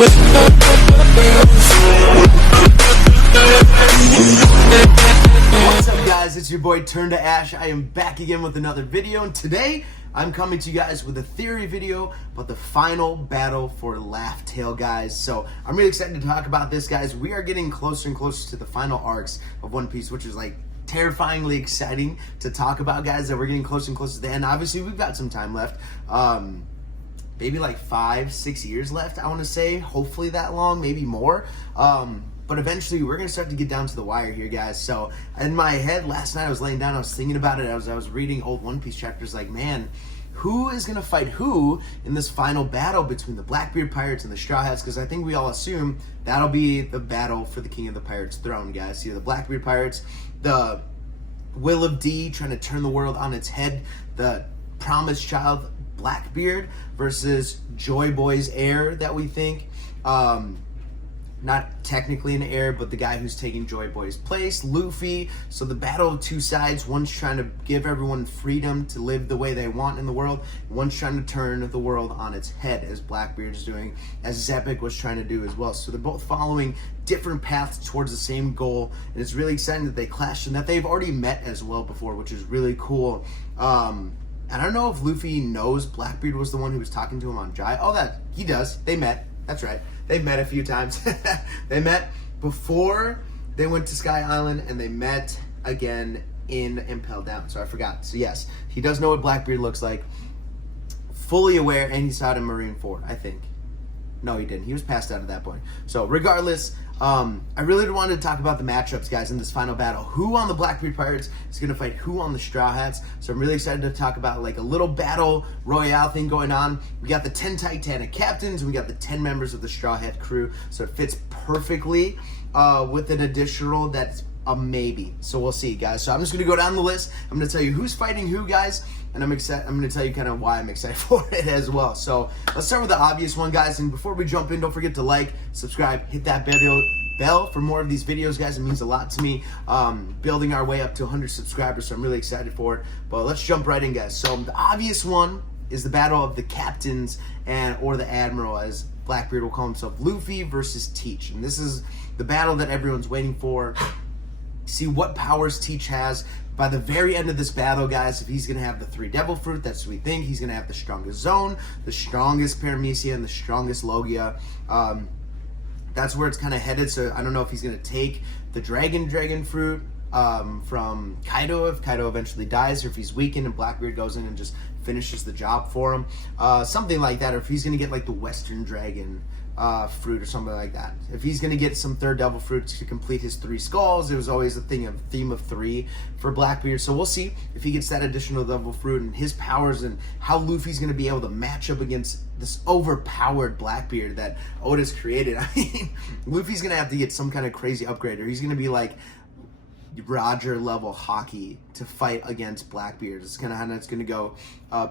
What's up, guys? It's your boy Turn to Ash. I am back again with another video, and today I'm coming to you guys with a theory video about the final battle for Laughtale, guys. So I'm really excited to talk about this, guys. We are getting closer and closer to the final arcs of One Piece, which is like terrifyingly exciting to talk about, guys, that we're getting closer and closer to the end. Obviously, we've got some time left. Maybe like 5-6 years left, I want to say. Hopefully that long, maybe more. But eventually we're going to start to get down to the wire here, guys. So in my head last night, I was laying down, I was thinking about it. I was reading old One Piece chapters, like, man, who is going to fight who in this final battle between the Blackbeard pirates and the Strawhats? Because I think we all assume that'll be the battle for the King of the Pirates throne, guys. So the Blackbeard pirates, the Will of D trying to turn the world on its head, the promised child Blackbeard versus Joy Boy's heir that we think. Not technically an heir, but the guy who's taking Joy Boy's place, Luffy. So the battle of two sides. One's trying to give everyone freedom to live the way they want in the world. One's trying to turn the world on its head, as Blackbeard's doing, as Zebek was trying to do as well. So they're both following different paths towards the same goal. And it's really exciting that they clashed and that they've already met as well before, which is really cool. And I don't know if Luffy knows Blackbeard was the one who was talking to him on Jai. Oh, that he does. They met. That's right. They've met a few times. They met before they went to Sky Island, and they met again in Impel Down. So I forgot. So yes, he does know what Blackbeard looks like. Fully aware, and he saw it in Marineford, I think. No, he didn't. He was passed out at that point. So regardless, I really wanted to talk about the matchups, guys, in this final battle. Who on the Blackbeard Pirates is going to fight who on the Straw Hats? So I'm really excited to talk about like a little battle royale thing going on. We got the 10 Titanic captains, and we got the 10 members of the Straw Hat crew. So it fits perfectly with an additional that's a maybe. So we'll see, guys. So I'm just going to go down the list. I'm going to tell you who's fighting who, guys. And I'm going to tell you kind of why I'm excited for it as well. So let's start with the obvious one, guys. And before we jump in, don't forget to like, subscribe, hit that bell for more of these videos, guys. It means a lot to me. Building our way up to 100 subscribers, so I'm really excited for it. But let's jump right in, guys. So the obvious one is the battle of the captains or the admiral, as Blackbeard will call himself, Luffy versus Teach. And this is the battle that everyone's waiting for. See what powers Teach has. By the very end of this battle, guys, if he's going to have the 3 Devil Fruit, that's what we think. He's going to have the strongest Zone, the strongest Paramecia, and the strongest Logia. That's where it's kind of headed. So I don't know if he's going to take the Dragon Fruit from Kaido, if Kaido eventually dies, or if he's weakened and Blackbeard goes in and just finishes the job for him. Something like that, or if he's going to get like the Western Dragon fruit or something like that. If he's going to get some 3rd Devil Fruit to complete his 3 skulls, it was always a theme of 3 for Blackbeard. So we'll see if he gets that additional Devil Fruit and his powers and how Luffy's going to be able to match up against this overpowered Blackbeard that Oda's created. I mean, Luffy's going to have to get some kind of crazy upgrade, or he's going to be like Roger level hockey to fight against Blackbeard. It's going to go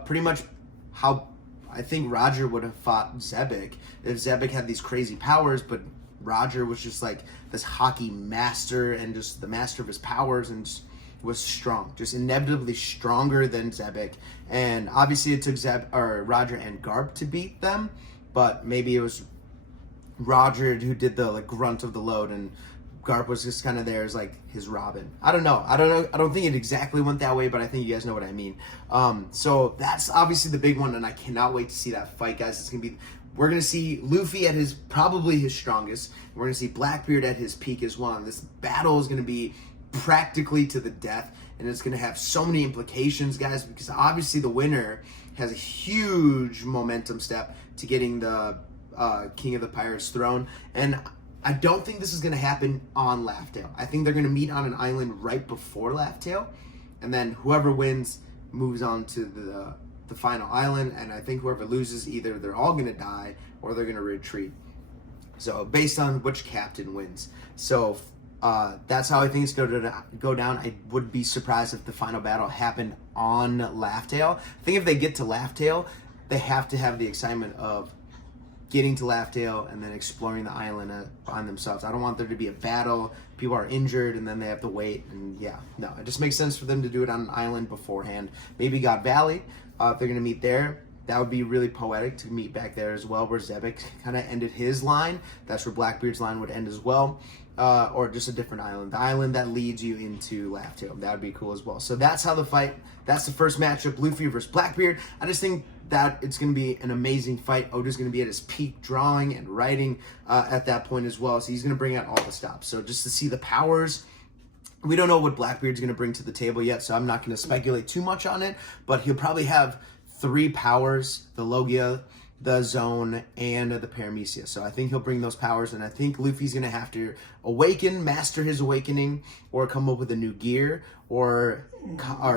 pretty much how I think Roger would have fought Zebek if Zebek had these crazy powers, but Roger was just like this hockey master and just the master of his powers and just was strong, just inevitably stronger than Zebek. And obviously it took Roger and Garp to beat them, but maybe it was Roger who did the like grunt of the load and Garp was just kind of there as like his Robin. I don't know. I don't think it exactly went that way, but I think you guys know what I mean. So that's obviously the big one, and I cannot wait to see that fight, guys. It's gonna be. We're gonna see Luffy at probably his strongest. We're gonna see Blackbeard at his peak as well. And this battle is gonna be practically to the death, and it's gonna have so many implications, guys, because obviously the winner has a huge momentum step to getting the King of the Pirates throne. And I don't think this is going to happen on Laughtale. I think they're going to meet on an island right before Laughtale, and then whoever wins moves on to the final island, and I think whoever loses, either they're all going to die or they're going to retreat. So based on which captain wins. So that's how I think it's going to go down. I would be surprised if the final battle happened on Laughtale. I think if they get to Laughtale, they have to have the excitement of getting to Laughtale and then exploring the island on themselves. I don't want there to be a battle, people are injured, and then they have to wait. And yeah, no, it just makes sense for them to do it on an island beforehand. Maybe God Valley, if they're going to meet there, That would be really poetic to meet back there as well, where Zebek kind of ended his line. That's where Blackbeard's line would end as well. Or just a different island. The island that leads you into Laughtale. That would be cool as well. So that's how the fight, that's the first matchup, Luffy versus Blackbeard. I just think that it's going to be an amazing fight. Oda's going to be at his peak drawing and writing at that point as well. So he's going to bring out all the stops. So just to see the powers, we don't know what Blackbeard's going to bring to the table yet, so I'm not going to speculate too much on it, but he'll probably have 3 powers, the Logia, the Zone, and the Paramecia. So I think he'll bring those powers, and I think Luffy's going to have to awaken, master his awakening, or come up with a new gear, or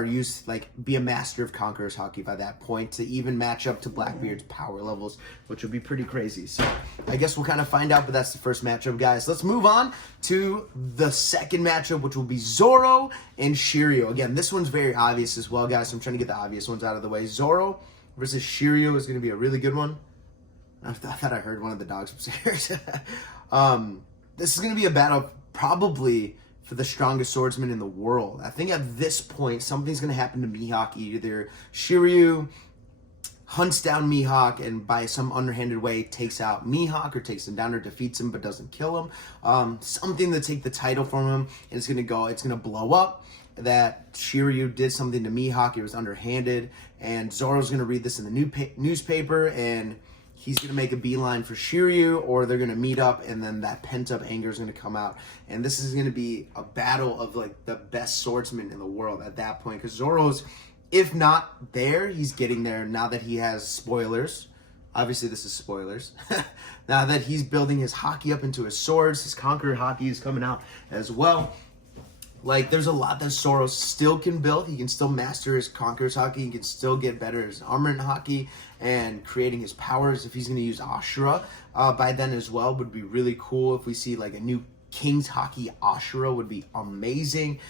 use, like, be a master of Conqueror's Haki by that point to even match up to Blackbeard's power levels, which would be pretty crazy. So I guess we'll kind of find out, but that's the first matchup, guys. Let's move on to the second matchup, which will be Zorro and Shirio. Again, this one's very obvious as well, guys, so I'm trying to get the obvious ones out of the way. Zorro versus Shirio is going to be a really good one. I thought I heard one of the dogs upstairs. This is going to be a battle probably for the strongest swordsman in the world. I think at this point, something's going to happen to Mihawk. Either Shiryu hunts down Mihawk and by some underhanded way takes out Mihawk, or takes him down, or defeats him but doesn't kill him. Something to take the title from him, and it's going to blow up that Shiryu did something to Mihawk. It was underhanded, and Zoro's going to read this in the newspaper, and he's going to make a beeline for Shiryu, or they're going to meet up, and then that pent-up anger is going to come out. And this is going to be a battle of, like, the best swordsman in the world at that point, because Zoro's, if not there, he's getting there now that he has spoilers. Obviously, this is spoilers. Now that he's building his haki up into his swords, his Conqueror haki is coming out as well. Like, there's a lot that Zoro still can build. He can still master his Conqueror's Haki. He can still get better at his armor and Haki, and creating his powers. If he's going to use Ashura by then as well, would be really cool. If we see, like, a new King's Haki Ashura, would be amazing.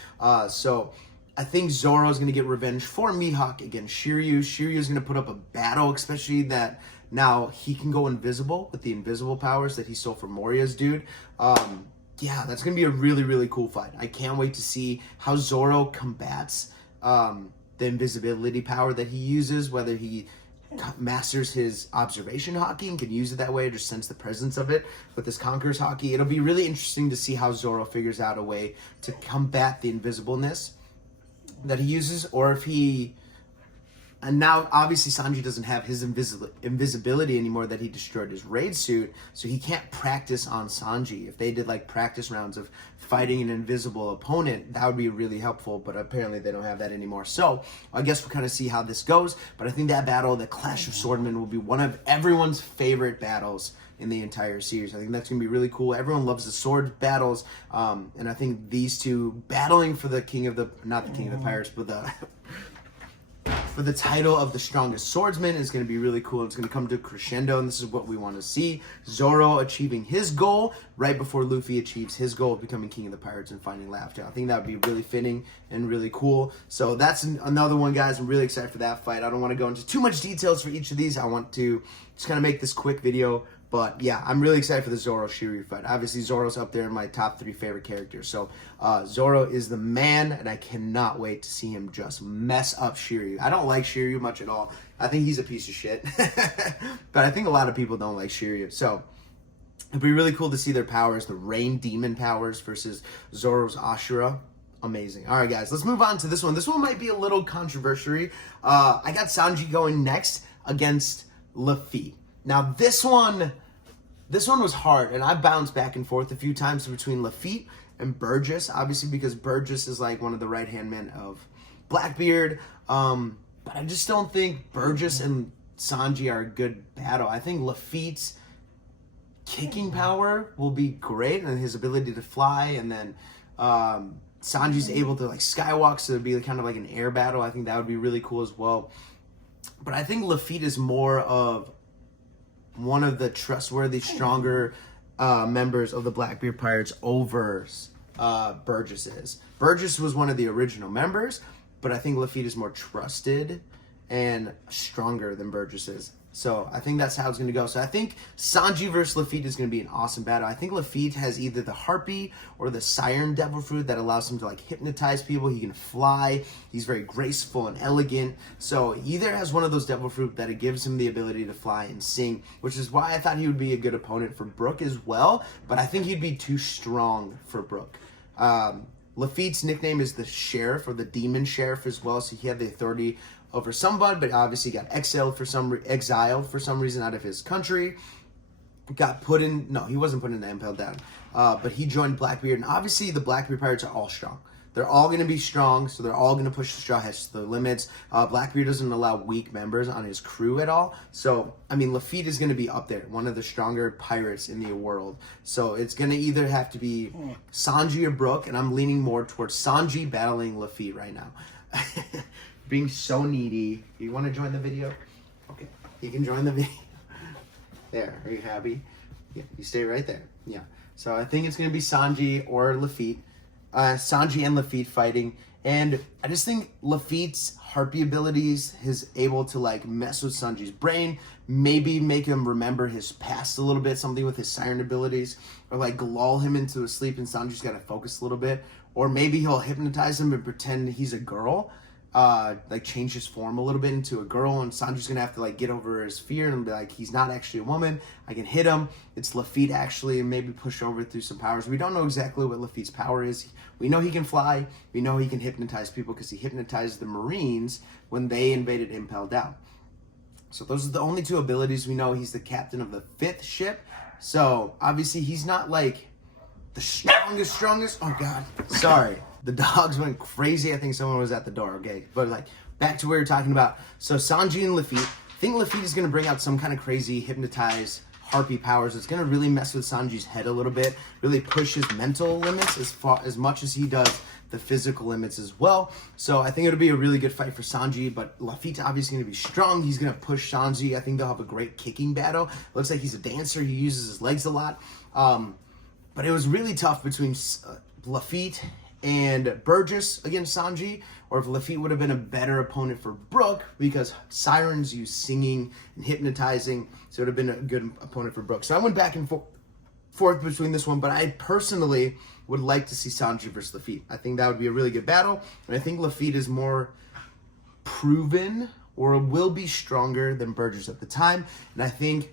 So I think Zoro's going to get revenge for Mihawk against Shiryu. Shiryu's going to put up a battle, especially that now he can go invisible with the invisible powers that he stole from Moria's dude. Yeah, that's going to be a really, really cool fight. I can't wait to see how Zoro combats the invisibility power that he uses, whether he masters his observation haki and can use it that way, or just sense the presence of it with his Conqueror's Haki. It'll be really interesting to see how Zoro figures out a way to combat the invisibleness that he uses, or if he... And now, obviously, Sanji doesn't have his invisibility anymore that he destroyed his raid suit, so he can't practice on Sanji. If they did, like, practice rounds of fighting an invisible opponent, that would be really helpful, but apparently they don't have that anymore. So, I guess we'll kind of see how this goes, but I think that battle, the Clash of Swordmen, will be one of everyone's favorite battles in the entire series. I think that's going to be really cool. Everyone loves the sword battles, and I think these two battling for the King of the... Not the King of the Pirates, but the... for the title of the strongest swordsman is going to be really cool. It's going to come to a crescendo, and this is what we want to see. Zoro achieving his goal right before Luffy achieves his goal of becoming King of the Pirates and finding Laughtale. I think that would be really fitting and really cool. So that's another one, guys. I'm really excited for that fight. I don't want to go into too much details for each of these. I want to just kind of make this quick video. But yeah, I'm really excited for the Zoro-Shiryu fight. Obviously, Zoro's up there in my top 3 favorite characters. So Zoro is the man, and I cannot wait to see him just mess up Shiryu. I don't like Shiryu much at all. I think he's a piece of shit. But I think a lot of people don't like Shiryu. So it'd be really cool to see their powers, the Rain Demon powers versus Zoro's Ashura. Amazing. All right, guys, let's move on to this one. This one might be a little controversial. I got Sanji going next against Luffy. Now, this one was hard, and I bounced back and forth a few times between Lafitte and Burgess, obviously because Burgess is like one of the right-hand men of Blackbeard, but I just don't think Burgess and Sanji are a good battle. I think Lafitte's kicking power will be great, and his ability to fly, and then Sanji's able to, like, skywalk, so it'd be kind of like an air battle. I think that would be really cool as well. But I think Lafitte is more of one of the trustworthy, stronger members of the Blackbeard Pirates over Burgess is. Burgess was one of the original members, but I think Lafitte is more trusted and stronger than Burgess is. So I think that's how it's going to go. So I think Sanji versus Lafitte is going to be an awesome battle. I think Lafitte has either the Harpy or the Siren Devil Fruit that allows him to like hypnotize people. He can fly. He's very graceful and elegant. So he either has one of those Devil Fruit that it gives him the ability to fly and sing, which is why I thought he would be a good opponent for Brook as well. But I think he'd be too strong for Brook. Lafitte's nickname is the Sheriff or the Demon Sheriff as well. So he had the authority over somebody, but obviously got exiled for some reason out of his country. Got put in, no, he wasn't put in the Impel Down, but he joined Blackbeard, and obviously the Blackbeard pirates are all strong. They're all going to be strong, so they're all going to push the Strawhats to the limits. Blackbeard doesn't allow weak members on his crew at all. So, I mean, Lafitte is going to be up there, one of the stronger pirates in the world. So it's going to either have to be Sanji or Brook, and I'm leaning more towards Sanji battling Lafitte right now. Being so needy. You want to join the video? Okay, you can join the video. There, are you happy? Yeah, you stay right there. Yeah. So I think it's going to be Sanji or Lafitte. Sanji and Lafitte fighting. And I just think Lafitte's Harpy abilities, his able to like mess with Sanji's brain, maybe make him remember his past a little bit, something with his siren abilities, or like lull him into a sleep and Sanji's got to focus a little bit. Or maybe he'll hypnotize him and pretend he's a girl. Like change his form a little bit into a girl, and Sanji's gonna have to like get over his fear and be like, he's not actually a woman. I can hit him. It's Lafitte actually, and maybe push over through some powers. We don't know exactly what Lafitte's power is. We know he can fly. We know he can hypnotize people because he hypnotized the Marines when they invaded Impel Down. So those are the only two abilities we know. He's the captain of the 5th ship. So obviously he's not like the strongest. Oh God, sorry. The dogs went crazy. I think someone was at the door, okay? But like, back to what we were talking about. So Sanji and Lafitte. I think Lafitte is going to bring out some kind of crazy hypnotize Harpy powers. It's going to really mess with Sanji's head a little bit. Really push his mental limits as much as he does the physical limits as well. So I think it'll be a really good fight for Sanji. But Lafitte's obviously going to be strong. He's going to push Sanji. I think they'll have a great kicking battle. Looks like he's a dancer. He uses his legs a lot. But it was really tough between Lafitte and Burgess against Sanji, or if Lafitte would have been a better opponent for Brook, because sirens use singing and hypnotizing, so it would have been a good opponent for Brook. So I went back and forth between this one, but I personally would like to see Sanji versus Lafitte. I think that would be a really good battle, and I think Lafitte is more proven, or will be stronger than Burgess at the time, and I think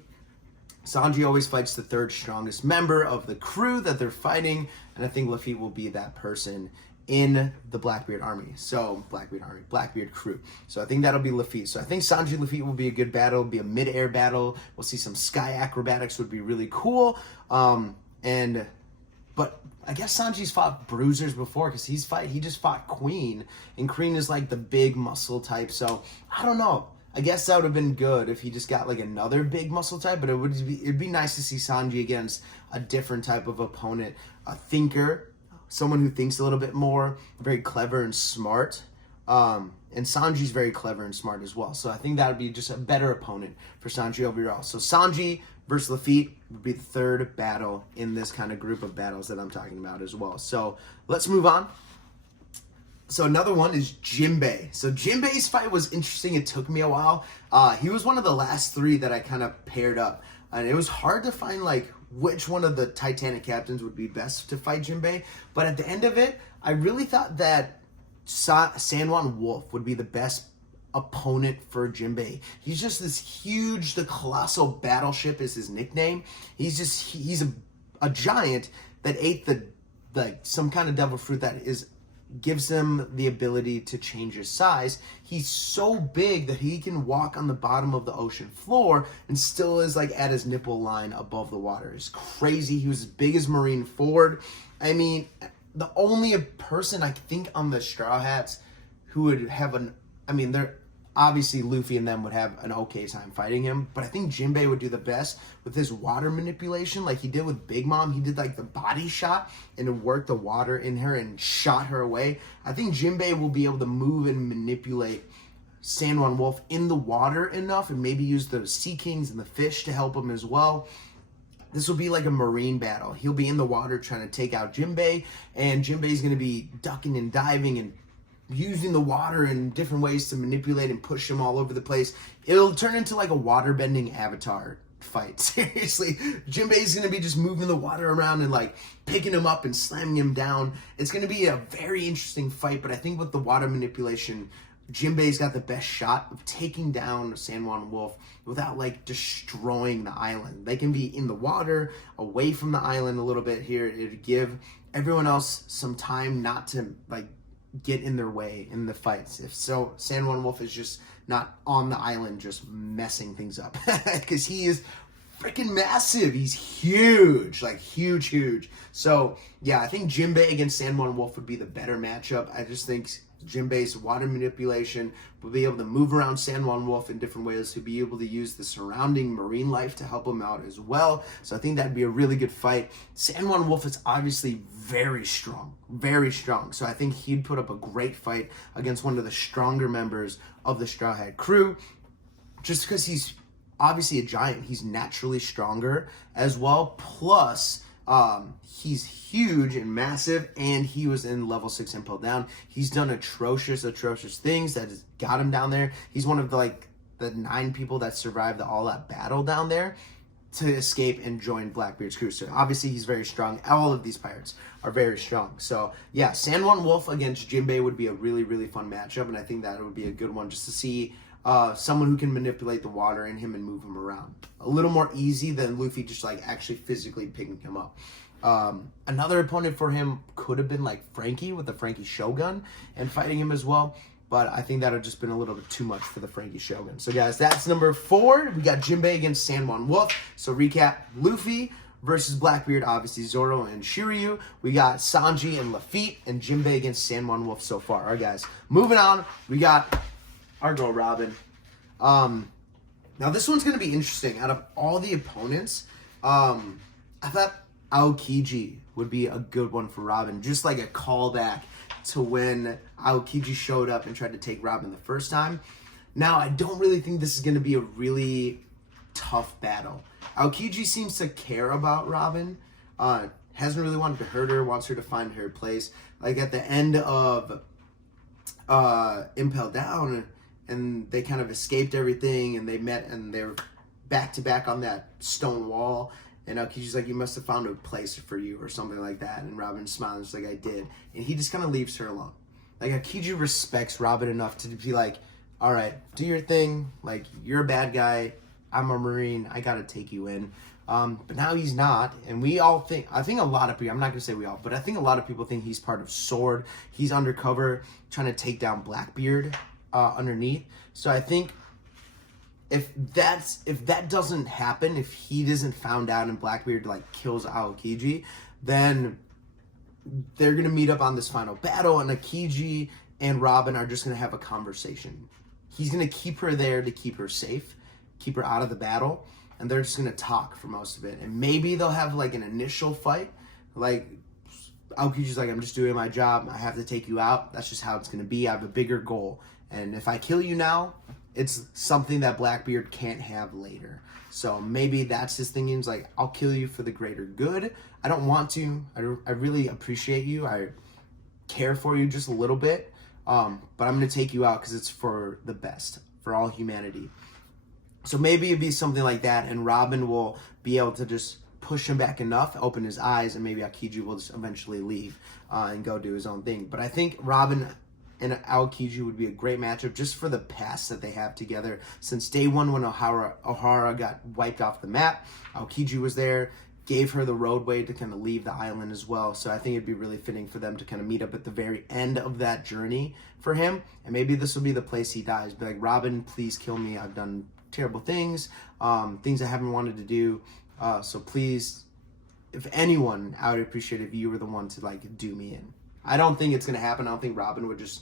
Sanji always fights the 3rd strongest member of the crew that they're fighting, and I think Lafitte will be that person in the Blackbeard army. So, Blackbeard crew. So I think that'll be Lafitte. So I think Sanji and Lafitte will be a good battle. It'll be a mid-air battle. We'll see some sky acrobatics, would be really cool. But I guess Sanji's fought bruisers before, because he just fought Queen, and Queen is like the big muscle type. So I don't know. I guess that would have been good if he just got like another big muscle type, but it'd be nice to see Sanji against a different type of opponent, a thinker, someone who thinks a little bit more, very clever and smart. And Sanji's very clever and smart as well. So I think that would be just a better opponent for Sanji overall. So Sanji versus Lafitte would be the 3rd battle in this kind of group of battles that I'm talking about as well. So let's move on. So another one is Jimbei. So Jimbei's fight was interesting. It took me a while. He was one of the last 3 that I kind of paired up. And it was hard to find like which one of the Titanic captains would be best to fight Jimbei. But at the end of it, I really thought that Sanwan Wolf would be the best opponent for Jimbei. He's just this huge, the colossal battleship is his nickname. He's a giant that ate some kind of devil fruit that gives him the ability to change his size. He's so big that he can walk on the bottom of the ocean floor and still is like at his nipple line above the water. It's crazy. He was as big as Marine Ford. I mean, the only person I think on the Straw Hats who would have they're obviously Luffy and them would have an okay time fighting him, but I think Jimbei would do the best with his water manipulation, like he did with Big Mom. He did like the body shot and it worked the water in her and shot her away. I think Jimbei will be able to move and manipulate Sanwan Wolf in the water enough, and maybe use the Sea Kings and the fish to help him as well. This will be like a marine battle. He'll be in the water trying to take out Jimbei, and Jimbei's going to be ducking and diving and using the water in different ways to manipulate and push him all over the place. It'll turn into like a water-bending Avatar fight. Seriously, Jimbei's gonna be just moving the water around and like picking him up and slamming him down. It's gonna be a very interesting fight, but I think with the water manipulation, Jimbei's got the best shot of taking down San Juan Wolf without like destroying the island. They can be in the water, away from the island a little bit here. It'd give everyone else some time not to like get in their way in the fights. If so, San Juan Wolf is just not on the island just messing things up because he is freaking massive. He's huge, like huge. So yeah, I think Jimbei against San Juan Wolf would be the better matchup. I just think Jimbei's water manipulation will be able to move around San Juan Wolf in different ways, to be able to use the surrounding marine life to help him out as well. So I think that'd be a really good fight. San Juan Wolf is obviously very strong. So I think he'd put up a great fight against one of the stronger members of the Straw Hat crew, just because he's obviously a giant. He's naturally stronger as well. Plus, he's huge and massive, and he was in level 6 Impel Down. He's done atrocious things that has got him down there. He's one of the 9 people that survived the all-out battle down there to escape and join Blackbeard's crew. So obviously he's very strong. All of these pirates are very strong. So yeah, San Juan Wolf against Jimbei would be a really fun matchup, and I think that would be a good one just to see someone who can manipulate the water in him and move him around. A little more easy than Luffy just like actually physically picking him up. Another opponent for him could have been like Frankie with the Frankie Shogun and fighting him as well. But I think that would have just been a little bit too much for the Frankie Shogun. So guys, that's number 4. We got Jimbei against San Juan Wolf. So recap, Luffy versus Blackbeard, obviously Zorro and Shirio. We got Sanji and Lafitte, and Jimbei against San Juan Wolf so far. All right, guys, moving on. We got our girl Robin. Now this one's going to be interesting. Out of all the opponents, I thought Aokiji would be a good one for Robin. Just like a callback to when Aokiji showed up and tried to take Robin the first time. Now, I don't really think this is going to be a really tough battle. Aokiji seems to care about Robin. Hasn't really wanted to hurt her, wants her to find her place. Like at the end of Impel Down, and they kind of escaped everything, and they met, and they're back to back on that stone wall. And Aokiji's like, you must have found a place for you or something like that. And Robin's smiling, just like, I did. And he just kind of leaves her alone. Like, Aokiji respects Robin enough to be like, all right, do your thing. Like, you're a bad guy. I'm a Marine. I got to take you in. But now he's not. And we all think, I think a lot of people, I'm not going to say we all, but I think a lot of people think he's part of SWORD. He's undercover trying to take down Blackbeard underneath. So I think if that doesn't happen, if he isn't found out and Blackbeard like kills Aokiji, then they're gonna meet up on this final battle, and Aokiji and Robin are just gonna have a conversation. He's gonna keep her there to keep her safe, keep her out of the battle, and they're just gonna talk for most of it. And maybe they'll have like an initial fight, like Aokiji's like, I'm just doing my job, I have to take you out, that's just how it's gonna be. I have a bigger goal, and if I kill you now, it's something that Blackbeard can't have later. So maybe that's his thinking. He's like, I'll kill you for the greater good. I don't want to. I really appreciate you. I care for you just a little bit. But I'm going to take you out because it's for the best, for all humanity. So maybe it'd be something like that, and Robin will be able to just push him back enough, open his eyes, and maybe Aokiji will just eventually leave and go do his own thing. But I think Robin and Aokiji would be a great matchup just for the past that they have together. Since day one when Ohara got wiped off the map, Aokiji was there, gave her the roadway to kind of leave the island as well. So I think it'd be really fitting for them to kind of meet up at the very end of that journey for him. And maybe this will be the place he dies. Be like, Robin, please kill me. I've done terrible things, things I haven't wanted to do. So please, if anyone, I would appreciate if you were the one to like do me in. I don't think it's going to happen. I don't think Robin would just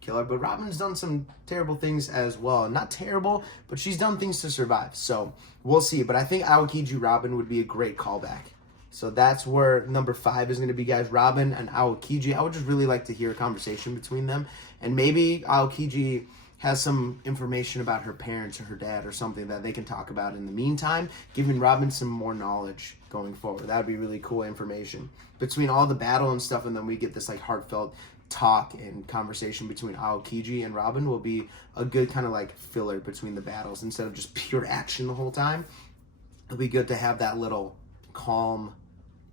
kill her, but Robin's done some terrible things as well. Not terrible, but she's done things to survive. So we'll see. But I think Aokiji Robin would be a great callback. So that's where number 5 is going to be, guys. Robin and Aokiji. I would just really like to hear a conversation between them. And maybe Aokiji has some information about her parents or her dad or something that they can talk about in the meantime, giving Robin some more knowledge going forward. That would be really cool information. Between all the battle and stuff, and then we get this like heartfelt talk and conversation between Aokiji and Robin will be a good kind of like filler between the battles instead of just pure action the whole time. It'll be good to have that little calm,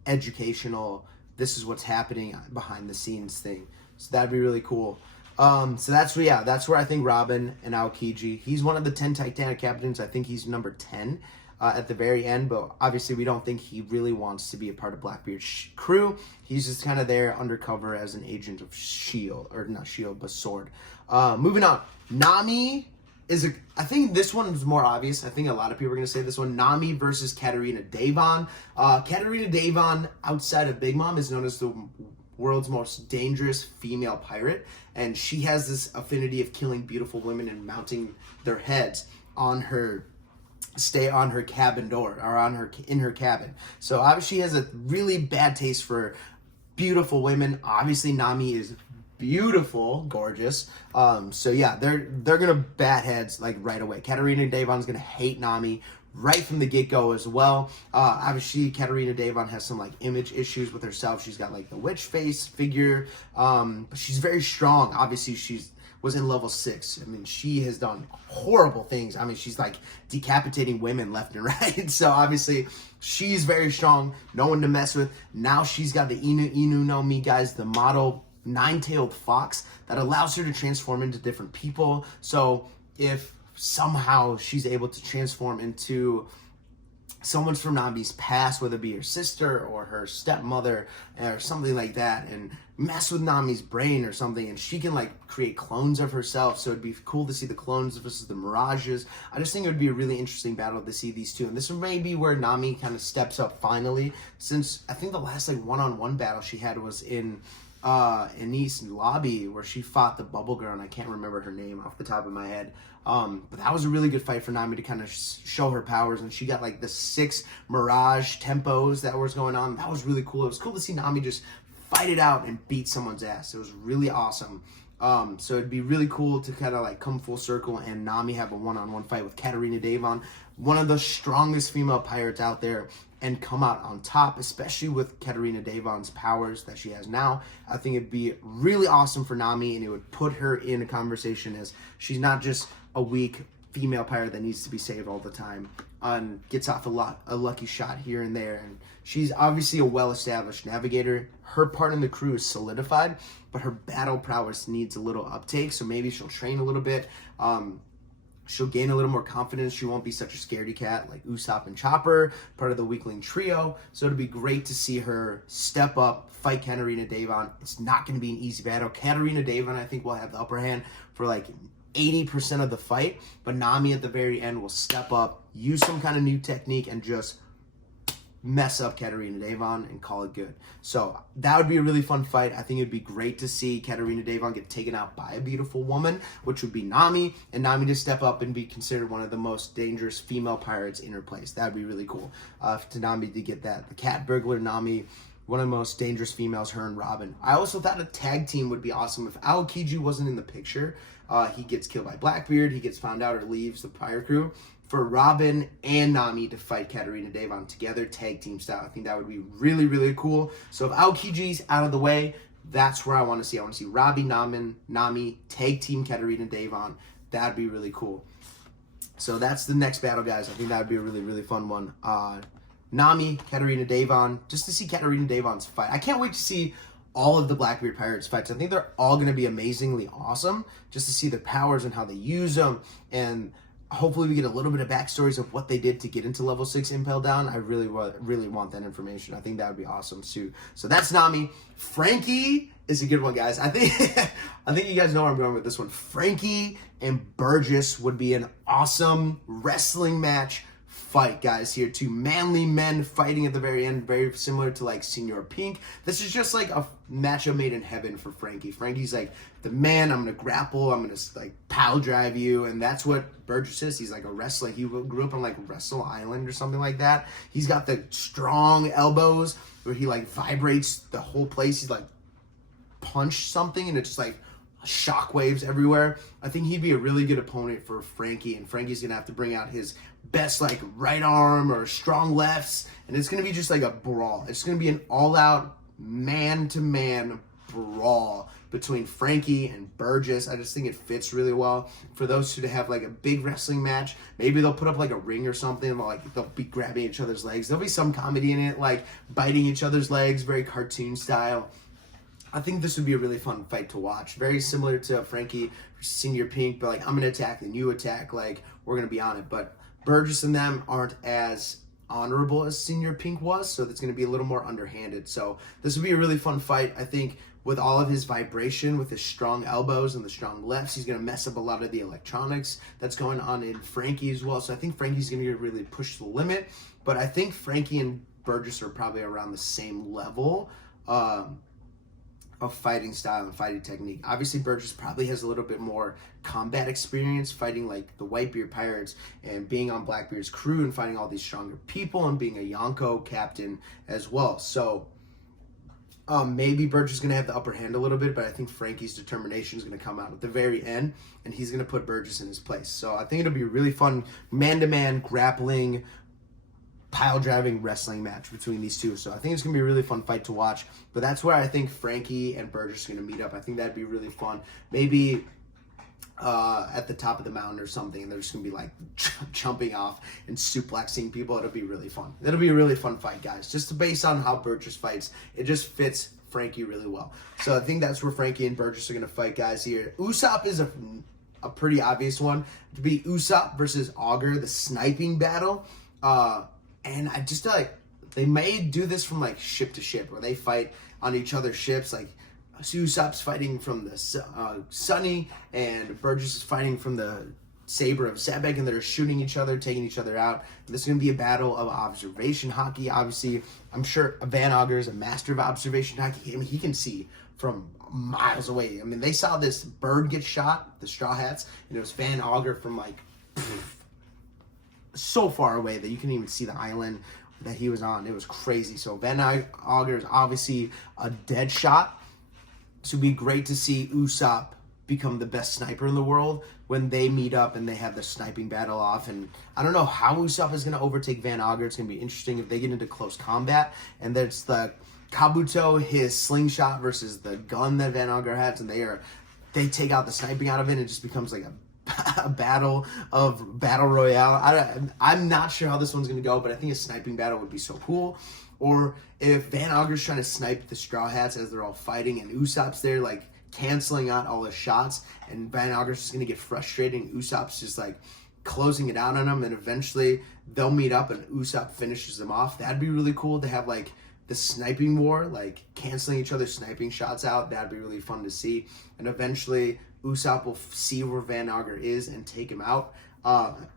educational, this is what's happening behind the scenes thing. So that'd be really cool. So that's where I think Robin and Aokiji, he's one of the 10 Titanic captains. I think he's number 10 at the very end, but obviously we don't think he really wants to be a part of Blackbeard's crew. He's just kind of there undercover as an agent of S.H.I.E.L.D., or not S.H.I.E.L.D., but S.W.O.R.D. Moving on, Nami I think this one is more obvious. I think a lot of people are going to say this one. Nami versus Katarina Devon. Katarina Devon, outside of Big Mom, is known as the world's most dangerous female pirate, and she has this affinity of killing beautiful women and mounting their heads on her cabin door, or in her cabin. So obviously she has a really bad taste for beautiful women. Obviously Nami is beautiful, gorgeous. So yeah, they're gonna bat heads like right away. Katarina Devon's gonna hate Nami right from the get-go as well. Obviously Katarina Devon has some like image issues with herself. She's got like the witch face figure, but she's very strong. Obviously was in level 6. I mean, she has done horrible things. I mean, she's like decapitating women left and right. So obviously she's very strong, no one to mess with. Now she's got the Inu no Mi, guys, the model 9-tailed fox that allows her to transform into different people. So if somehow she's able to transform into someone from Nami's past, whether it be her sister or her stepmother or something like that, and mess with Nami's brain or something, and she can like create clones of herself. So it'd be cool to see the clones versus the mirages. I just think it would be a really interesting battle to see these two, and this may be where Nami kind of steps up finally, since I think the last like one-on-one battle she had was in East Lobby, where she fought the bubble girl, and I can't remember her name off the top of my head. But that was a really good fight for Nami to kind of show her powers, and she got like the 6 mirage tempos that was going on. That was really cool. It was cool to see Nami just fight it out and beat someone's ass. It was really awesome. So it'd be really cool to kind of like come full circle and Nami have a one-on-one fight with Katarina Devon, one of the strongest female pirates out there, and come out on top, especially with Katarina Devon's powers that she has now. I think it'd be really awesome for Nami, and it would put her in a conversation as she's not just a weak female pirate that needs to be saved all the time and gets off a lucky shot here and there. And she's obviously a well-established navigator. Her part in the crew is solidified, but her battle prowess needs a little uptake, so maybe she'll train a little bit. She'll gain a little more confidence. She won't be such a scaredy cat like Usopp and Chopper, part of the weakling trio. So it'll be great to see her step up, fight Katarina Devon. It's not going to be an easy battle. Katarina Devon, I think, will have the upper hand for like 80% of the fight, but Nami at the very end will step up, use some kind of new technique, and just mess up Katarina Devon and call it good. So that would be a really fun fight. I think it'd be great to see Katarina Devon get taken out by a beautiful woman, which would be Nami, and Nami to step up and be considered one of the most dangerous female pirates in her place. That'd be really cool to Nami to get that. The cat burglar Nami, one of the most dangerous females, her and Robin. I also thought a tag team would be awesome. If Aokiji wasn't in the picture, he gets killed by Blackbeard, he gets found out or leaves the pirate crew, for Robin and Nami to fight Katarina Devon together, tag team style. I think that would be really, really cool. So if Aokiji's out of the way, that's where I want to see. I want to see Robin, Nami, tag team Katarina Devon. That'd be really cool. So that's the next battle, guys. I think that would be a really, really fun one. Nami, Katarina Devon, just to see Katarina Devon's fight. I can't wait to see all of the Blackbeard Pirates fights. I think they're all going to be amazingly awesome, just to see their powers and how they use them, and hopefully we get a little bit of backstories of what they did to get into level 6 Impel Down. I really want that information. I think that would be awesome too. So that's Nami. Frankie is a good one, guys. I think you guys know where I'm going with this one. Frankie and Burgess would be an awesome wrestling match fight, guys. Here, two manly men fighting at the very end, very similar to like Senior Pink. This is just like a matchup made in heaven for Frankie. Frankie's like the man. I'm gonna grapple, I'm gonna like pile drive you, and that's what Burgess is. He's like a wrestler. He grew up on like Wrestle Island or something like that. He's got the strong elbows where he like vibrates the whole place. He's like punch something and it's just like shockwaves everywhere. I think he'd be a really good opponent for Frankie, and Frankie's gonna have to bring out his best like right arm or strong lefts, and it's gonna be just like a brawl. It's gonna be an all-out man-to-man brawl between Frankie and Burgess. I just think it fits really well for those two to have like a big wrestling match. Maybe they'll put up like a ring or something, like they'll be grabbing each other's legs. There'll be some comedy in it, like biting each other's legs, very cartoon style. I think this would be a really fun fight to watch. Very similar to Frankie versus Senior Pink, but like I'm going to attack, then you attack, like we're going to be on it. But Burgess and them aren't as honorable as Senior Pink was, so it's going to be a little more underhanded. So this would be a really fun fight. I think with all of his vibration, with his strong elbows and the strong lefts, he's going to mess up a lot of the electronics that's going on in Frankie as well. So I think Frankie's going to really push the limit, but I think Frankie and Burgess are probably around the same level of fighting style and fighting technique. Obviously, Burgess probably has a little bit more combat experience fighting like the Whitebeard Pirates and being on Blackbeard's crew and fighting all these stronger people and being a Yonko captain as well. So maybe Burgess is going to have the upper hand a little bit, but I think Frankie's determination is going to come out at the very end, and he's going to put Burgess in his place. So I think it'll be a really fun man-to-man grappling pile driving wrestling match between these two. So I think it's going to be a really fun fight to watch. But that's where I think Frankie and Burgess are going to meet up. I think that'd be really fun. Maybe at the top of the mountain or something, and they're just going to be like jumping off and suplexing people. It'll be really fun. It'll be a really fun fight, guys. Just based on how Burgess fights, it just fits Frankie really well. So I think that's where Frankie and Burgess are going to fight, guys, here. Usopp is a pretty obvious one. To be Usopp versus Augur, the sniping battle. And I just like, they may do this from like ship to ship where they fight on each other's ships. Like Usopp's fighting from the Sunny and Burgess is fighting from the Saber of Zebek, and they're shooting each other, taking each other out. This is going to be a battle of observation hockey. Obviously, I'm sure Van Augur is a master of observation hockey. I mean, he can see from miles away. I mean, they saw this bird get shot, the Straw Hats, and it was Van Augur from like so far away that you couldn't even see the island that he was on. It was crazy. So Van Augur is obviously a dead shot. So it'd be great to see Usopp become the best sniper in the world when they meet up and they have the sniping battle off. And I don't know how Usopp is going to overtake Van Augur. It's going to be interesting if they get into close combat. And there's the Kabuto, his slingshot versus the gun that Van Augur has, and they take out the sniping out of it, and it just becomes like a battle royale. I'm not sure how this one's going to go, but I think a sniping battle would be so cool. Or if Van Augur's trying to snipe the Straw Hats as they're all fighting, and Usopp's there like canceling out all the shots, and Van Augur's just going to get frustrated, and Usopp's just like closing it out on them, and eventually they'll meet up and Usopp finishes them off. That'd be really cool to have like the sniping war, like canceling each other's sniping shots out. That'd be really fun to see. And eventually Usopp will see where Van Augur is and take him out.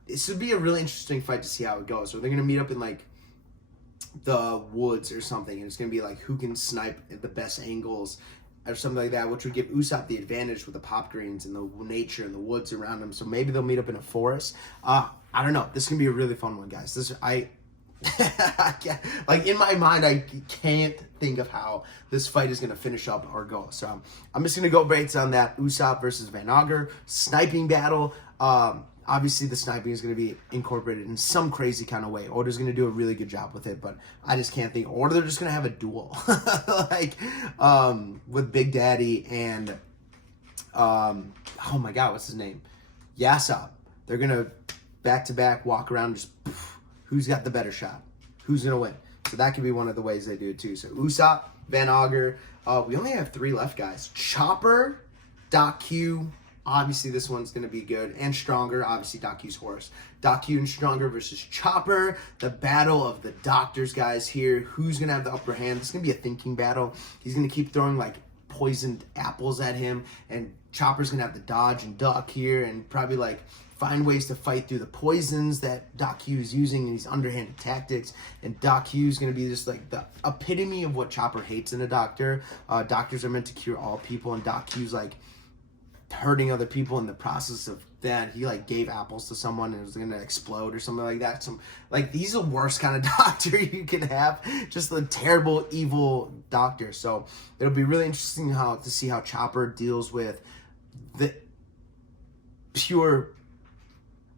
This would be a really interesting fight to see how it goes. So they're going to meet up in like the woods or something, and it's going to be like who can snipe at the best angles or something like that, which would give Usopp the advantage with the pop greens and the nature and the woods around him. So maybe they'll meet up in a forest. I don't know. This can be a really fun one, guys. Like in my mind, I can't think of how this fight is going to finish up or go. So I'm just going to go based on that Usopp versus Van Augur sniping battle. Obviously, the sniping is going to be incorporated in some crazy kind of way. Oda's going to do a really good job with it, but I just can't think. Or they're just going to have a duel, like with Big Daddy and oh my God, what's his name? Yasopp. They're going to back to back walk around, just poof, who's got the better shot? Who's going to win? So that could be one of the ways they do it too. So Usopp, Van Augur. We only have 3 left, guys. Chopper, Doc Q. Obviously, this one's going to be good. And Stronger, obviously, Doc Q's horse. Doc Q and Stronger versus Chopper. The battle of the doctors, guys, here. Who's going to have the upper hand? This is going to be a thinking battle. He's going to keep throwing, like, poisoned apples at him. And Chopper's going to have to dodge and duck here and probably, like, find ways to fight through the poisons that Doc Q is using in these underhanded tactics. And Doc Q is going to be just, like, the epitome of what Chopper hates in a doctor. Doctors are meant to cure all people, and Doc Q's, like, hurting other people in the process of that. He like gave apples to someone and it was gonna explode or something like that. He's the worst kind of doctor you can have, just a terrible evil doctor. So it'll be really interesting to see how Chopper deals with the pure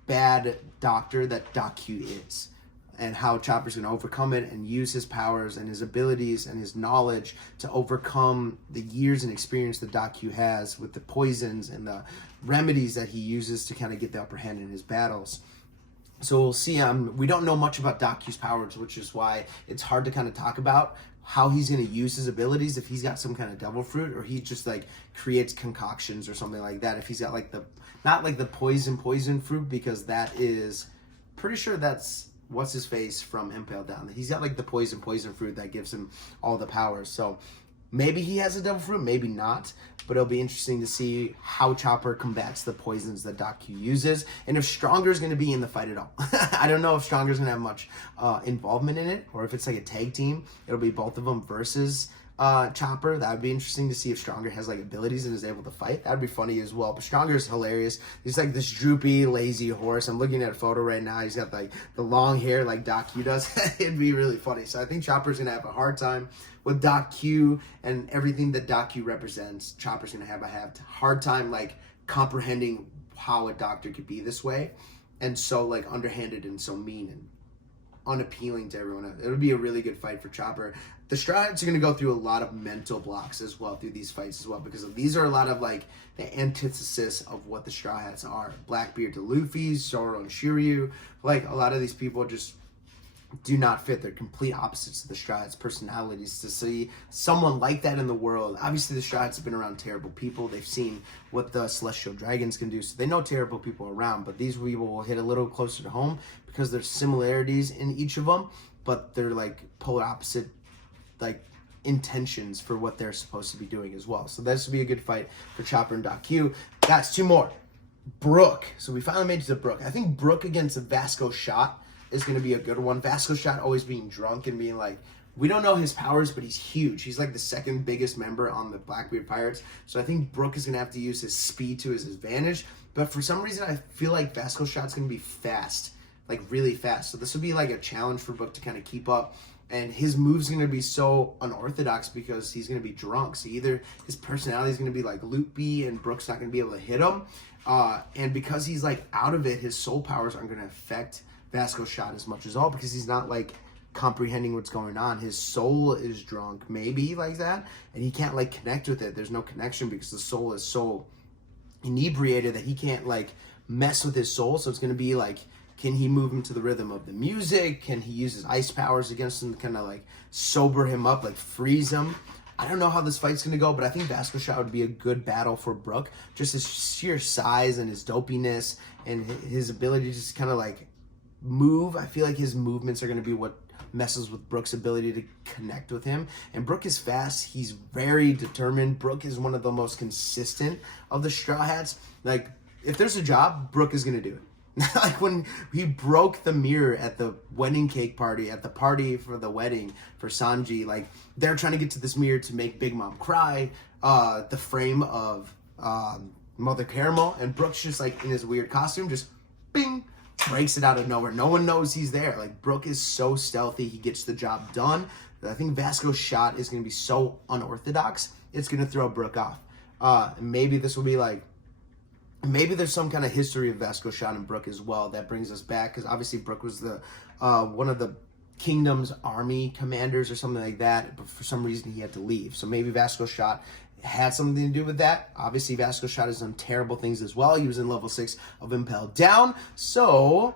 bad doctor that Doc Q is. and how Chopper's going to overcome it and use his powers and his abilities and his knowledge to overcome the years and experience that Doc Q has with the poisons and the remedies that he uses to kind of get the upper hand in his battles. So we'll see. We don't know much about Doc Q's powers, which is why it's hard to kind of talk about how he's going to use his abilities, if he's got some kind of devil fruit or he just like creates concoctions or something like that. If he's got like not like the poison fruit, because that is pretty sure that's what's his face from Impale Down. He's got like the poison fruit that gives him all the powers. So maybe he has a devil fruit, maybe not, but it'll be interesting to see how Chopper combats the poisons that Doc Q uses, and if Stronger's going to be in the fight at all. I don't know if Stronger's going to have much involvement in it, or if it's like a tag team. It'll be both of them versus Chopper. That would be interesting to see if Stronger has like abilities and is able to fight. That'd be funny as well. But Stronger's hilarious. He's like this droopy, lazy horse. I'm looking at a photo right now. He's got like the long hair like Doc Q does. It'd be really funny. So I think Chopper's gonna have a hard time with Doc Q and everything that Doc Q represents. Chopper's gonna have a hard time like comprehending how a doctor could be this way and so like underhanded and so mean and unappealing to everyone. It would be a really good fight for Chopper. The Strawhats are going to go through a lot of mental blocks as well through these fights as well, because these are a lot of like the antithesis of what the Strawhats are. Blackbeard to Luffy, Zorro and Shirio. Like a lot of these people just do not fit. They're complete opposites of the Straw Hats' personalities. To see someone like that in the world, obviously the Straw Hats have been around terrible people. They've seen what the Celestial Dragons can do, so they know terrible people around, but these people will hit a little closer to home because there's similarities in each of them, but they're like polar opposite, like intentions for what they're supposed to be doing as well. So this will be a good fight for Chopper and Doc Q. Guys, two more. Brook. So we finally made it to Brook. I think Brook against Vasco Shot is going to be a good one. Vasco Shot always being drunk and being like, we don't know his powers, but he's huge. He's like the second biggest member on the Blackbeard Pirates. So I think Brook is going to have to use his speed to his advantage. But for some reason, I feel like Vasco Shot's going to be fast, like really fast. So this will be like a challenge for Brook to kind of keep up. And his move's going to be so unorthodox because he's going to be drunk. So either his personality is going to be like loopy and Brook's not going to be able to hit him. And because he's like out of it, his soul powers aren't going to affect Vasco Shot as much as all, because he's not like comprehending what's going on. His soul is drunk, maybe like that, and he can't like connect with it. There's no connection because the soul is so inebriated that he can't like mess with his soul. So it's going to be like, can he move him to the rhythm of the music? Can he use his ice powers against him to kind of like sober him up, like freeze him? I don't know how this fight's going to go, but I think Vasco Shot would be a good battle for Brook. Just his sheer size and his dopiness and his ability to just kind of like move. I feel like his movements are going to be what messes with Brook's ability to connect with him. And Brook is fast. He's very determined. Brook is one of the most consistent of the Straw Hats. Like, if there's a job, Brook is going to do it. Like when he broke the mirror at the wedding cake party, at the party for the wedding for Sanji, like they're trying to get to this mirror to make Big Mom cry, the frame of Mother Caramel, and Brook's just like in his weird costume, just bing, breaks it out of nowhere. No one knows he's there. Like Brook is so stealthy, he gets the job done. I think Vasco Shot is going to be so unorthodox, it's going to throw Brook off. Maybe this will be like, maybe there's some kind of history of Vasco Shot and Brook as well that brings us back, because obviously Brook was the one of the kingdom's army commanders or something like that, but for some reason he had to leave. So maybe Vasco Shot had something to do with that. Obviously Vasco Shot has done terrible things as well. He was in level 6 of Impel Down, so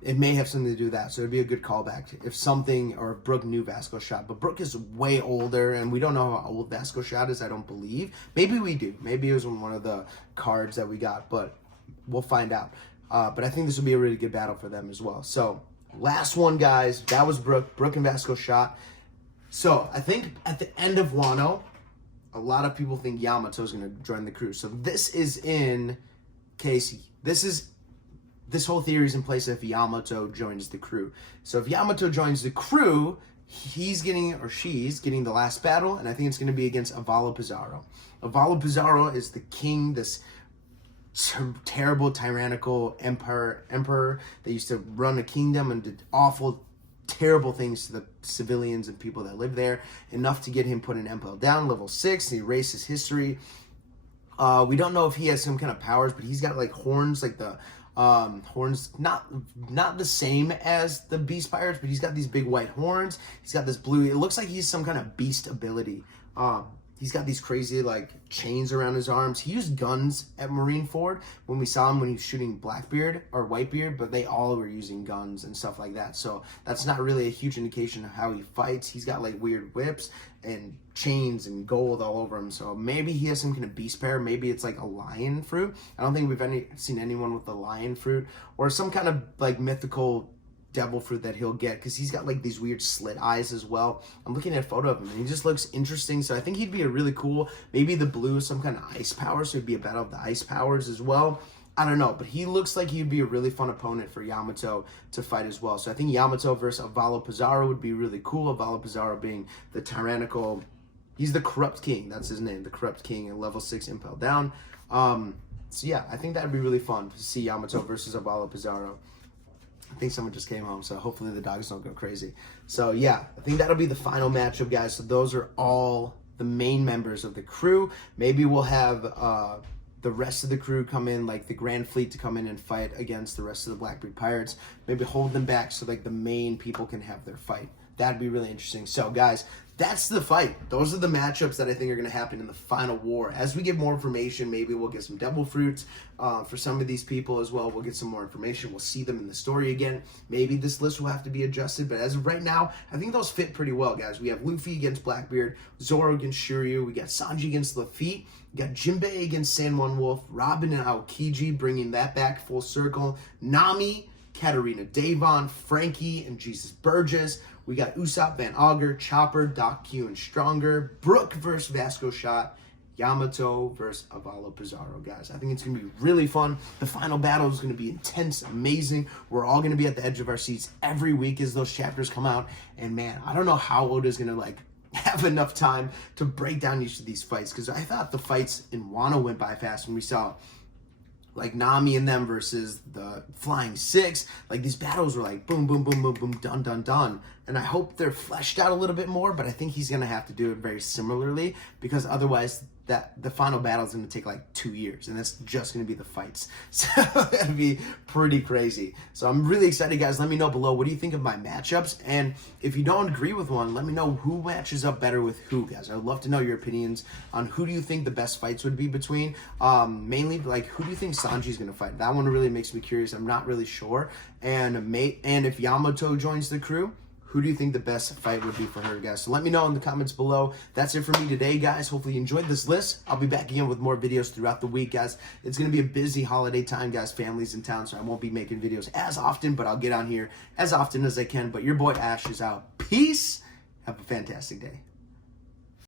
it may have something to do with that. So it'd be a good callback if something, or if Brook knew Vasco Shot. But Brook is way older, and we don't know how old Vasco Shot is, I don't believe. Maybe we do. Maybe it was on one of the cards that we got, but we'll find out. But I think this will be a really good battle for them as well. So last one, guys. That was Brook and Vasco Shot. So I think at the end of Wano, a lot of people think Yamato's going to join the crew. So this is in case this whole theory is in place if Yamato joins the crew. So if Yamato joins the crew, he's getting, or she's getting, the last battle, and I think it's going to be against Avalo Pizarro. Avalo Pizarro is the king, this terrible, tyrannical emperor that used to run a kingdom and did awful, terrible things to the civilians and people that live there, enough to get him put in Impel Down, level 6, and erase his history. We don't know if he has some kind of powers, but he's got like horns like the Horns, not the same as the Beast Pirates, but he's got these big white horns. He's got this blue. It looks like he's some kind of beast ability. He's got these crazy like chains around his arms. He used guns at Marineford when we saw him when he was shooting Blackbeard or Whitebeard, but they all were using guns and stuff like that. So that's not really a huge indication of how he fights. He's got like weird whips and chains and gold all over him. So maybe he has some kind of beast pair. Maybe it's like a lion fruit. I don't think we've seen anyone with the lion fruit or some kind of like mythical devil fruit that he'll get, because he's got like these weird slit eyes as well. I'm looking at a photo of him and he just looks interesting, so I think he'd be a really cool, maybe the blue is some kind of ice power, so it'd be a battle of the ice powers as well. I don't know, but he looks like he'd be a really fun opponent for Yamato to fight as well. So I think Yamato versus Avalo Pizarro would be really cool. Avalo Pizarro being the tyrannical, he's the corrupt king, that's his name, the corrupt king, and level 6 impel down. So yeah, I think that'd be really fun to see Yamato versus Avalo Pizarro. I think someone just came home, so hopefully the dogs don't go crazy. So yeah, I think that'll be the final matchup, guys. So those are all the main members of the crew. Maybe we'll have the rest of the crew come in, like the Grand Fleet, to come in and fight against the rest of the Blackbeard Pirates. Maybe hold them back so like the main people can have their fight. That'd be really interesting. So guys, that's the fight. Those are the matchups that I think are going to happen in the final war. As we get more information, maybe we'll get some devil fruits for some of these people as well. We'll get some more information. We'll see them in the story again. Maybe this list will have to be adjusted, but as of right now, I think those fit pretty well, guys. We have Luffy against Blackbeard, Zorro against Shirio, we got Sanji against Lafitte, we got Jimbei against San Juan Wolf, Robin and Aokiji, bringing that back full circle, Nami, Katarina Devon, Frankie, and Jesus Burgess. We got Usopp, Van Augur, Chopper, Doc Q, and Stronger. Brook versus Vasco Shot. Yamato versus Avalo Pizarro, guys. I think it's going to be really fun. The final battle is going to be intense, amazing. We're all going to be at the edge of our seats every week as those chapters come out. And man, I don't know how Oda's going to like have enough time to break down each of these fights, because I thought the fights in Wano went by fast when we saw like Nami and them versus the Flying Six. Like these battles were like boom, boom, boom, boom, boom, done, done, done. And I hope they're fleshed out a little bit more, but I think he's going to have to do it very similarly, because otherwise that the final battle is going to take like 2 years, and that's just going to be the fights. So that'd be pretty crazy. So I'm really excited, guys. Let me know below, what do you think of my matchups? And if you don't agree with one, let me know who matches up better with who, guys. I'd love to know your opinions on who do you think the best fights would be between. Mainly, like, who do you think Sanji's going to fight? That one really makes me curious. I'm not really sure. And if Yamato joins the crew, who do you think the best fight would be for her, guys? So let me know in the comments below. That's it for me today, guys. Hopefully you enjoyed this list. I'll be back again with more videos throughout the week, guys. It's going to be a busy holiday time, guys. Family's in town, so I won't be making videos as often, but I'll get on here as often as I can. But your boy Ash is out. Peace. Have a fantastic day.